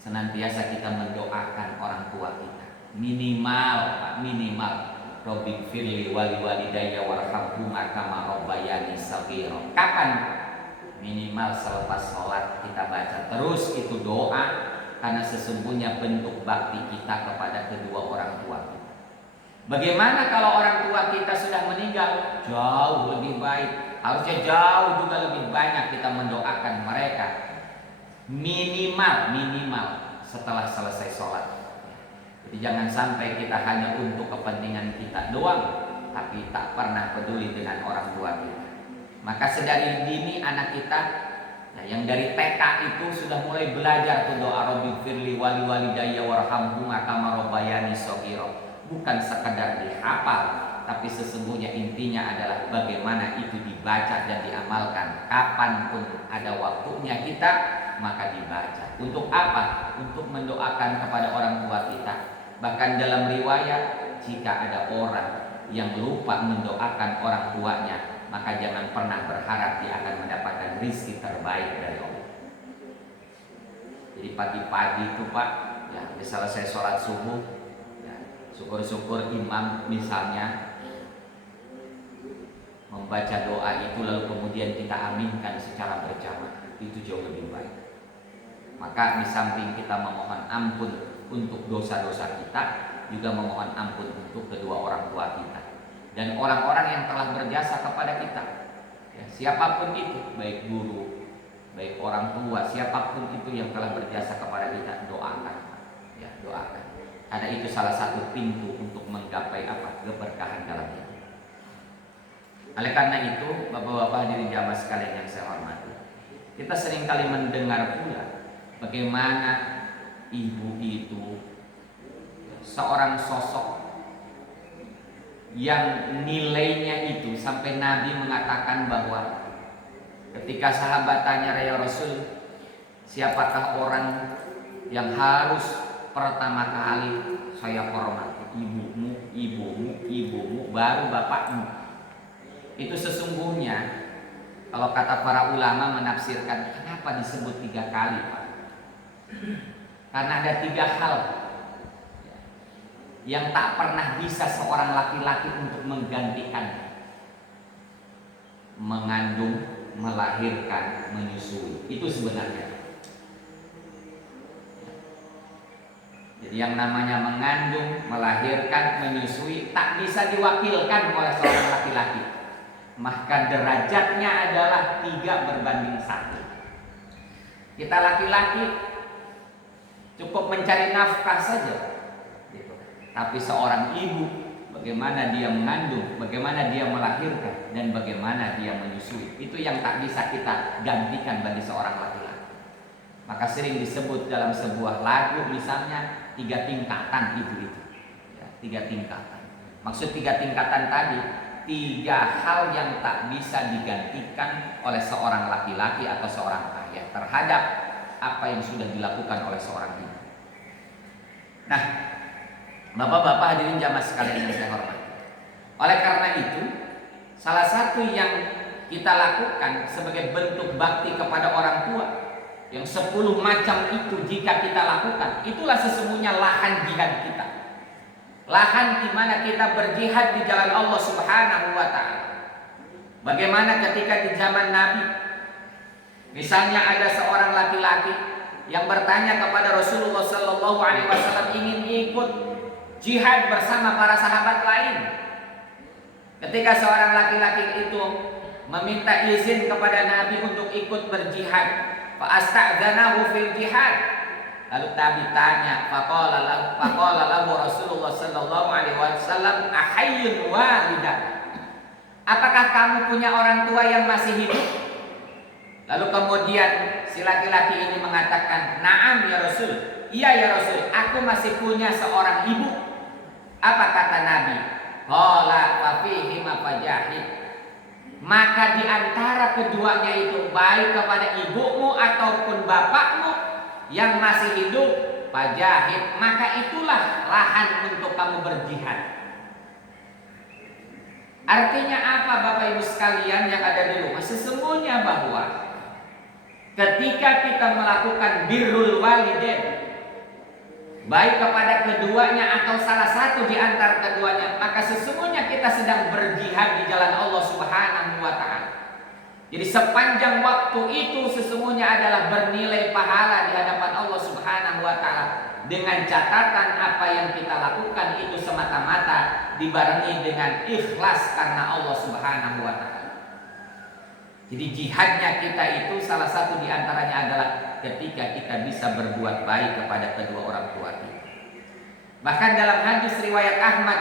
Senantiasa kita mendoakan orang tua kita. Minimal Rabbi firli wali walidayya warhamhuma kama rabbayani shaghira. Kapan? Minimal selepas sholat kita baca terus itu doa. Karena sesungguhnya bentuk bakti kita kepada kedua orang tua kita. Bagaimana kalau orang tua kita sudah meninggal? Jauh lebih baik. Harusnya jauh juga lebih banyak kita mendoakan mereka. Minimal setelah selesai sholat. Jadi jangan sampai kita hanya untuk kepentingan kita doang, tapi tak pernah peduli dengan orang tua kita. Maka sedari dini anak kita, nah, yang dari TK itu sudah mulai belajar tuh doa Rabbi firli wali walidayya warhamhuma kama rabbayani shaghira. Bukan sekadar dihafal, tapi sesungguhnya intinya adalah bagaimana itu dibaca dan diamalkan. Kapanpun ada waktunya kita, maka dibaca. Untuk apa? Untuk mendoakan kepada orang tua kita. Bahkan dalam riwayat, jika ada orang yang lupa mendoakan orang tuanya, maka jangan pernah berharap dia akan mendapatkan rizki terbaik dari Allah. Jadi pagi-pagi itu Pak, ya selesai sholat subuh, ya, syukur-syukur imam misalnya membaca doa itu lalu kemudian kita aminkan secara berjamaah, itu jauh lebih baik. Maka di samping kita memohon ampun untuk dosa-dosa kita, juga memohon ampun untuk kedua orang tua kita dan orang-orang yang telah berjasa kepada kita, ya, siapapun itu, baik guru, baik orang tua, siapapun itu yang telah berjasa kepada kita, doakan, ya, doakan. Karena itu salah satu pintu untuk menggapai apa? Keberkahan dalam hidup. Oleh karena itu, bapak-bapak hadirin jamaah sekalian yang saya hormati, kita seringkali mendengar pula bagaimana ibu itu seorang sosok yang nilainya itu sampai Nabi mengatakan bahwa ketika sahabat tanya, ya Rasul, siapakah orang yang harus pertama kali saya hormati ibumu, baru bapakmu. Itu sesungguhnya kalau kata para ulama menafsirkan kenapa disebut 3 kali, Pak? Karena ada 3 hal yang tak pernah bisa seorang laki-laki untuk menggantikan: mengandung, melahirkan, menyusui. Itu sebenarnya. Jadi yang namanya mengandung, melahirkan, menyusui tak bisa diwakilkan oleh seorang laki-laki. Maka derajatnya adalah 3 berbanding 1. Kita laki-laki cukup mencari nafkah saja, gitu. Tapi seorang ibu, bagaimana dia mengandung, bagaimana dia melahirkan, dan bagaimana dia menyusui, itu yang tak bisa kita gantikan bagi seorang laki-laki. Maka sering disebut dalam sebuah lagu misalnya 3 tingkatan ibu itu, ya, 3 tingkatan. Maksud 3 tingkatan tadi, 3 hal yang tak bisa digantikan oleh seorang laki-laki atau seorang ayah terhadap apa yang sudah dilakukan oleh seorang ibu. Nah, bapak-bapak hadirin jamaah sekalian yang saya hormati. Oleh karena itu, salah satu yang kita lakukan sebagai bentuk bakti kepada orang tua, yang 10 macam itu jika kita lakukan, itulah sesungguhnya lahan jihad kita. Lahan di mana kita berjihad di jalan Allah Subhanahu wa taala. Bagaimana ketika di zaman Nabi, misalnya ada seorang laki-laki yang bertanya kepada Rasulullah sallallahu alaihi wasallam ingin ikut jihad bersama para sahabat lain. Ketika seorang laki-laki itu meminta izin kepada Nabi untuk ikut berjihad, fa asta'dzanahu fil jihad. Lalu Nabi tanya, faqala lahu Rasulullah sallallahu alaihi wasallam, ahayyun walidah. Apakah kamu punya orang tua yang masih hidup? Lalu kemudian si laki-laki ini mengatakan, "Na'am ya Rasul." "Iya ya Rasul, aku masih punya seorang ibu." Apa kata Nabi? Qala fa fihi ma fajahid. Maka di antara keduanya itu, baik kepada ibumu ataupun bapakmu yang masih hidup, fajahid, maka itulah lahan untuk kamu berjihad. Artinya apa Bapak Ibu sekalian yang ada di rumah? Sesungguhnya bahwa ketika kita melakukan birrul walidain, baik kepada keduanya atau salah satu di antara keduanya, maka sesungguhnya kita sedang berjihad di jalan Allah Subhanahu wa taala. Jadi sepanjang waktu itu sesungguhnya adalah bernilai pahala di hadapan Allah Subhanahu wa taala, dengan catatan apa yang kita lakukan itu semata-mata dibarengi dengan ikhlas karena Allah Subhanahu wa taala. Jadi jihadnya kita itu salah satu di antaranya adalah ketika kita bisa berbuat baik kepada kedua orang tua kita. Bahkan dalam hadis riwayat Ahmad,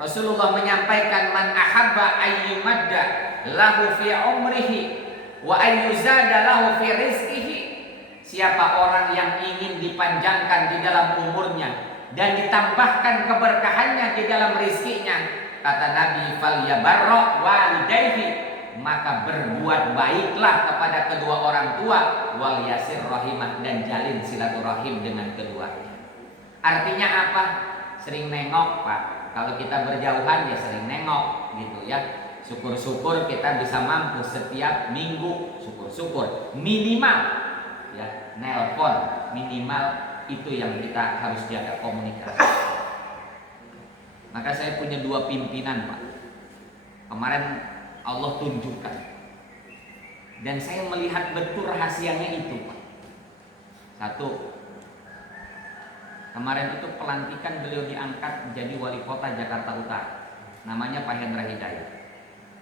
Rasulullah menyampaikan, man ahabba ayyumadda lahu fi umrihi wa ayyuzada lahu fi rizqihi. Siapa orang yang ingin dipanjangkan di dalam umurnya dan ditambahkan keberkahannya di dalam rizkinya, kata Nabi, falyabarra walidayhi, maka berbuat baiklah kepada kedua orang tua, wal yasir rahimah, dan jalin silaturahim dengan keduanya. Artinya apa? Sering nengok, Pak. Kalau kita berjauhan ya sering nengok gitu ya. Syukur-syukur kita bisa mampu setiap minggu, syukur-syukur minimal ya nelpon, minimal itu yang kita harus jaga komunikasi. Maka saya punya 2 pimpinan, Pak. Kemarin Allah tunjukkan dan saya melihat betul rahasianya itu, Pak. Satu, kemarin itu pelantikan beliau diangkat menjadi wali kota Jakarta Utara. Namanya Pak Hendra Hidayat.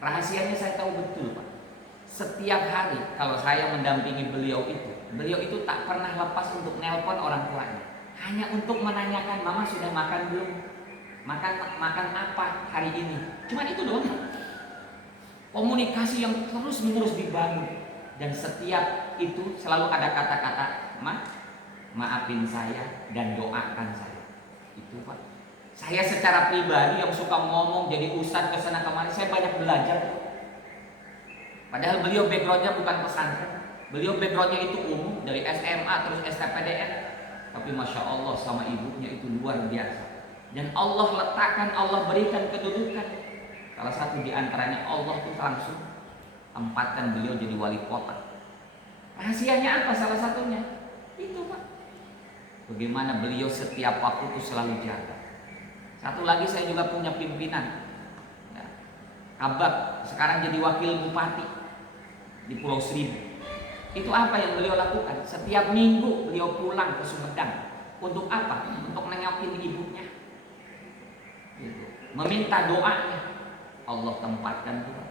Rahasianya saya tahu betul, Pak. Setiap hari kalau saya mendampingi beliau itu tak pernah lepas untuk nelpon orang tuanya. Hanya untuk menanyakan, mama sudah makan belum? Makan apa hari ini? Cuman itu doang. Komunikasi yang terus menerus dibangun. Dan setiap itu selalu ada kata-kata, maafin saya dan doakan saya. Itu, Pak. Saya secara pribadi yang suka ngomong jadi ustadz kesana kemari, saya banyak belajar. Padahal beliau backgroundnya bukan pesantren, beliau backgroundnya itu umum dari SMA terus STPDN. tapi masya Allah sama ibunya itu luar biasa. Dan Allah letakkan, Allah berikan kedudukan. Salah satu di antaranya Allah tuh langsung tempatkan beliau jadi wali kota. Rahasianya apa salah satunya? Itu Pak. Bagaimana beliau setiap waktu itu selalu jaga. Satu lagi saya juga punya pimpinan. Ya, Kabak sekarang jadi wakil bupati di Pulau Seribu. Itu apa yang beliau lakukan? Setiap minggu beliau pulang ke Sumedang. Untuk apa? Untuk nengokin ibunya. Gitu. Meminta doanya. Allah tempatkan Tuhan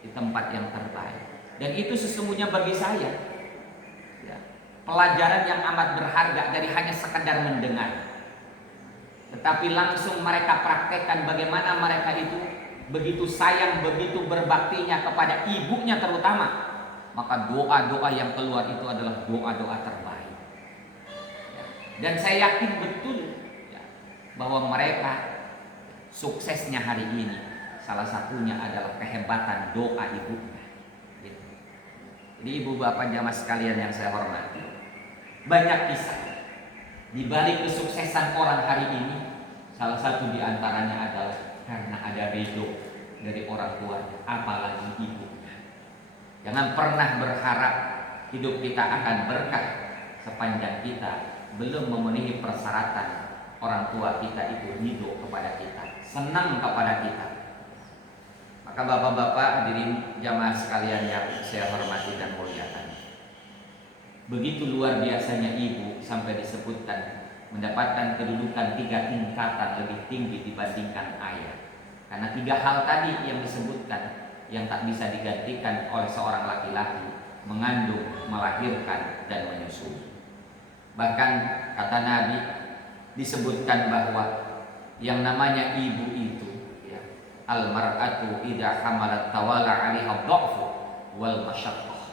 di tempat yang terbaik. Dan itu sesungguhnya bagi saya ya, pelajaran yang amat berharga dari hanya sekedar mendengar. Tetapi langsung mereka praktekkan bagaimana mereka itu begitu sayang, begitu berbaktinya kepada ibunya terutama. Maka doa-doa yang keluar itu adalah doa-doa terbaik. Ya. Dan saya yakin betul ya, bahwa mereka suksesnya hari ini salah satunya adalah kehebatan doa ibunya. Gitu. Jadi ibu bapak jamaah sekalian yang saya hormati, banyak kisah di balik kesuksesan orang hari ini. Salah satu di antaranya adalah karena ada ridho dari orang tuanya, apalagi ibu. Jangan pernah berharap hidup kita akan berkah sepanjang kita belum memenuhi persyaratan orang tua kita itu ridho kepada kita, senang kepada kita. Maka bapak-bapak hadirin jamaah sekalian yang saya hormati dan muliakan, begitu luar biasanya ibu sampai disebutkan mendapatkan kedudukan 3 tingkatan lebih tinggi dibandingkan ayah. Karena 3 hal tadi yang disebutkan yang tak bisa digantikan oleh seorang laki-laki, mengandung, melahirkan, dan menyusui. Bahkan kata Nabi disebutkan bahwa yang namanya ibu itu ya, al-mar'atu idza hamalat tawala 'alaiha dha'fu wal masyaqqah.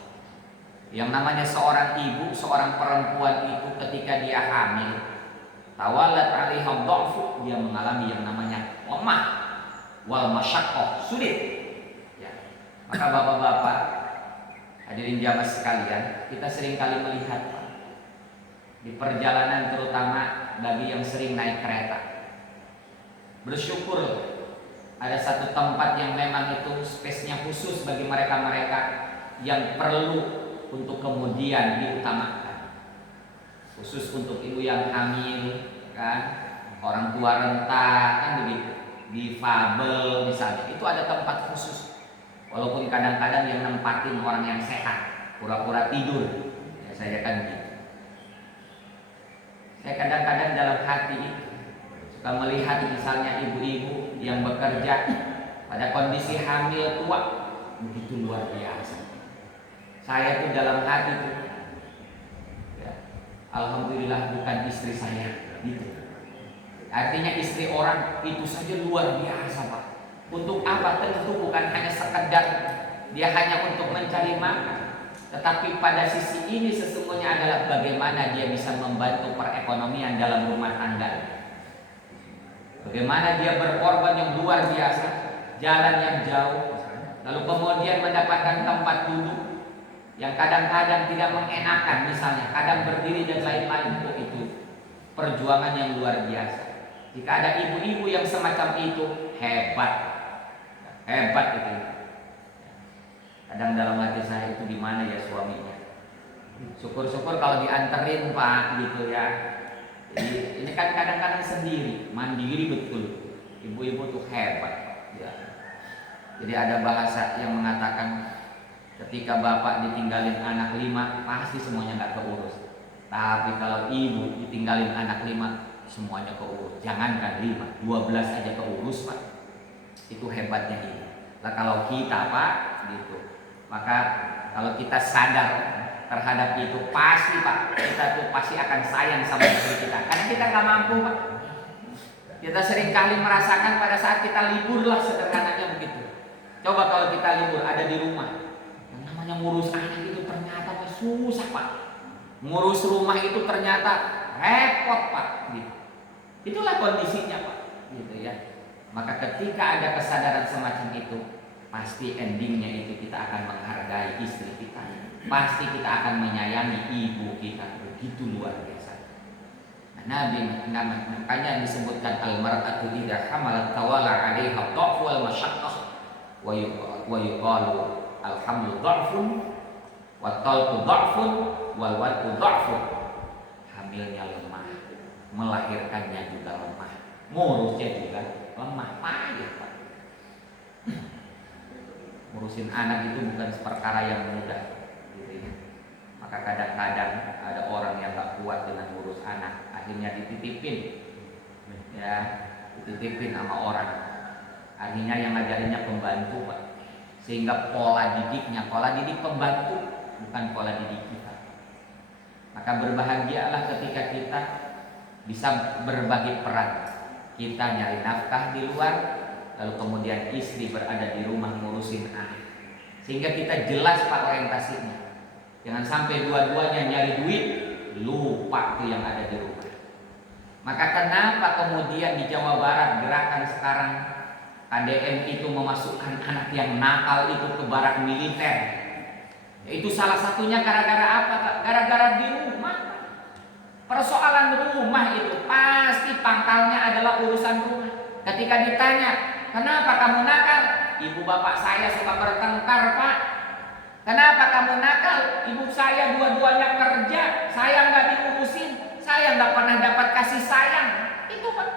Yang namanya seorang ibu, seorang perempuan itu ketika dia hamil, tawalat 'alaiha dha'fu, dia mengalami yang namanya lemah, wal masyaqqah, sulit. Maka bapak-bapak hadirin jamaah sekalian, kita sering kali melihat di perjalanan terutama bagi yang sering naik kereta, bersyukur ada satu tempat yang memang itu space-nya khusus bagi mereka-mereka yang perlu untuk kemudian diutamakan, khusus untuk ibu yang hamil kan, orang tua renta kan begitu, difabel misalnya, itu ada tempat khusus. Walaupun kadang-kadang yang nempatin orang yang sehat, pura-pura tidur, ya saya kan gitu. Saya kadang-kadang dalam hati suka melihat misalnya ibu-ibu yang bekerja pada kondisi hamil tua, begitu luar biasa. Saya tuh dalam hati tuh, ya, alhamdulillah bukan istri saya, gitu. Artinya istri orang itu saja luar biasa Pak. Untuk apa? Tentu bukan hanya sekedar dia hanya untuk mencari makan, tetapi pada sisi ini sesungguhnya adalah bagaimana dia bisa membantu perekonomian dalam rumah tangga. Bagaimana dia berkorban yang luar biasa, jalan yang jauh, lalu kemudian mendapatkan tempat duduk yang kadang-kadang tidak mengenakan, misalnya kadang berdiri dan lain-lain. Itu perjuangan yang luar biasa. Jika ada ibu-ibu yang semacam itu, hebat itu. Kadang dalam hati saya itu di mana ya suaminya. Syukur-syukur kalau dianterin Pak gitu ya. Jadi ini kan kadang-kadang sendiri, mandiri betul. Ibu-ibu tuh hebat Pak. Ya. Jadi ada bahasa yang mengatakan ketika bapak ditinggalin anak 5 pasti semuanya nggak keurus. Tapi kalau ibu ditinggalin anak 5 semuanya keurus. Jangankan 5, 12 aja keurus Pak. Itu hebatnya ini. Nah kalau kita Pak gitu, maka kalau kita sadar terhadap itu pasti Pak, kita tuh pasti akan sayang sama istri kita. Karena kita nggak mampu Pak. Kita sering kali merasakan pada saat kita libur lah, sederhananya begitu. Coba kalau kita libur ada di rumah, yang namanya ngurus anak itu ternyata susah Pak. Ngurus rumah itu ternyata repot Pak. Gitu. Itulah kondisinya Pak. Gitu ya. Maka ketika ada kesadaran semacam itu, pasti endingnya itu kita akan menghargai istri kita. Pasti kita akan menyayangi ibu kita. Begitu luar biasa. Nabi makanya disebutkan al-mar'atu idza hamalat tawala 'alaiha dha'fu wal masyaqqah wa yuqalu al-hamlu dha'fun wa talqu dha'fun wal wad'u dha'fun. Hamilnya lemah, melahirkannya juga lemah, ngurusnya juga lemah, payah Pak. Ngurusin anak itu bukan perkara yang mudah gitu ya. Maka kadang-kadang ada orang yang gak kuat dengan ngurus anak, akhirnya dititipin ya, dititipin sama orang, akhirnya yang ngajarinnya pembantu Pak, sehingga pola didik pembantu bukan pola didik kita. Maka berbahagialah ketika kita bisa berbagi peran, kita nyari nafkah di luar, lalu kemudian istri berada di rumah ngurusin anak, sehingga kita jelas Pak orientasinya. Jangan sampai dua-duanya nyari duit, lupa tuh yang ada di rumah. Maka kenapa kemudian di Jawa Barat gerakan sekarang KDM itu memasukkan anak yang nakal itu ke barak militer? Itu salah satunya gara-gara apa? Gara-gara di rumah. Persoalan rumah itu pasti pangkalnya adalah urusan rumah. Ketika ditanya, kenapa kamu nakal? Ibu bapak saya suka bertengkar Pak. Kenapa kamu nakal? Ibu saya dua-duanya kerja, saya nggak diurusin, saya nggak pernah dapat kasih sayang. Itu Pak.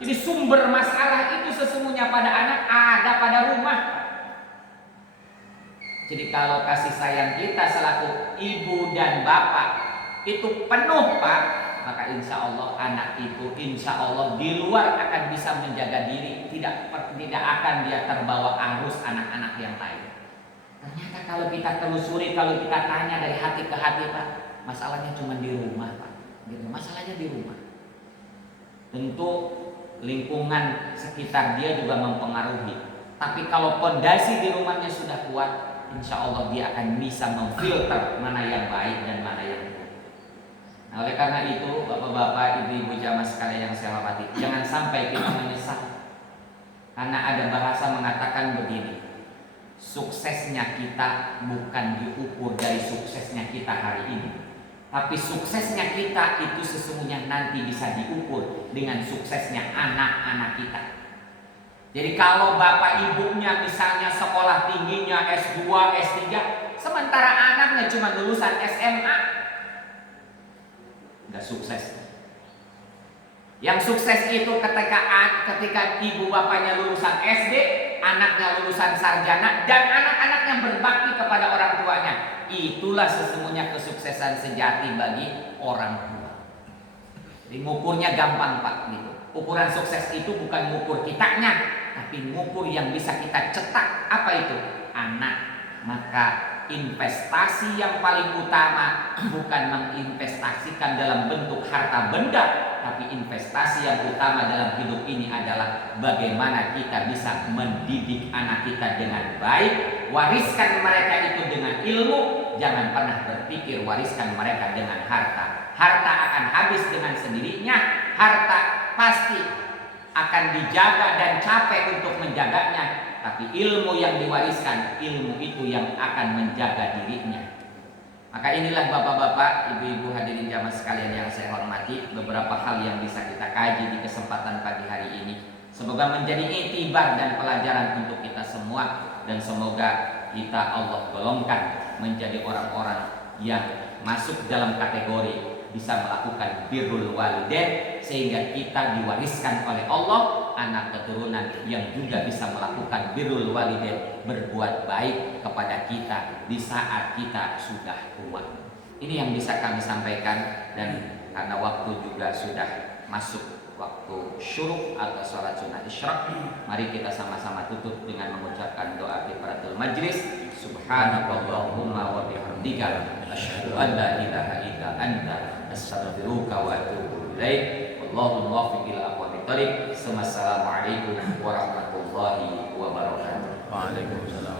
Jadi sumber masalah itu sesungguhnya pada anak ada pada rumah. Jadi kalau kasih sayang kita selaku ibu dan bapak itu penuh Pak, maka insya Allah anak itu insya Allah di luar akan bisa menjaga diri, tidak akan dia terbawa arus anak-anak yang lain. Ternyata kalau kita telusuri, kalau kita tanya dari hati ke hati Pak, masalahnya cuma di rumah Pak, gitu. Masalahnya di rumah. Tentu lingkungan sekitar dia juga mempengaruhi. Tapi kalau pondasi di rumahnya sudah kuat, insya Allah dia akan bisa memfilter mana yang baik dan mana yang buruk. Nah, oleh karena itu bapak-bapak, ibu-ibu jamaah sekalian yang saya hormati, jangan sampai kita menyesal. Karena ada bahasa mengatakan begini, suksesnya kita bukan diukur dari suksesnya kita hari ini, tapi suksesnya kita itu sesungguhnya nanti bisa diukur dengan suksesnya anak-anak kita. Jadi kalau bapak ibunya misalnya sekolah tingginya S2, S3, sementara anaknya cuma lulusan SMA, nggak sukses. Yang sukses itu ketika ibu bapaknya lulusan SD, anaknya lulusan sarjana, dan anak-anaknya berbakti kepada orang tuanya. Itulah sesungguhnya kesuksesan sejati bagi orang tua. Jadi ngukurnya gampang Pak gitu. Ukuran sukses itu bukan ngukur kitanya, tapi ngukur yang bisa kita cetak. Apa itu? Anak. Maka investasi yang paling utama bukan menginvestasikan dalam bentuk harta benda, tapi investasi yang utama dalam hidup ini adalah bagaimana kita bisa mendidik anak kita dengan baik, wariskan mereka itu dengan ilmu. Jangan pernah berpikir wariskan mereka dengan harta. Harta akan habis dengan sendirinya. Harta pasti akan dijaga dan capek untuk menjaganya. Tapi ilmu yang diwariskan, ilmu itu yang akan menjaga dirinya. Maka inilah bapak-bapak, ibu-ibu hadirin jamaah sekalian yang saya hormati, beberapa hal yang bisa kita kaji di kesempatan pagi hari ini. Semoga menjadi itibar dan pelajaran untuk kita semua, dan semoga kita Allah golongkan menjadi orang-orang yang masuk dalam kategori bisa melakukan birrul walidain, sehingga kita diwariskan oleh Allah anak keturunan yang juga bisa melakukan birrul walidain, berbuat baik kepada kita di saat kita sudah tua. Ini yang bisa kami sampaikan, dan karena waktu juga sudah masuk waktu syuruk atau sholat sunnah isyraq, mari kita sama-sama tutup dengan mengucapkan doa kifaratul majlis. Subhanakallahumma wa bihamdika asyhadu an la ilaha illa anta astaghfiruka wa atubu ilaik. Wallahu muwaffiq ila aqwamit thoriq. Assalamualaikum warahmatullahi wabarakatuh. Waalaikumsalam.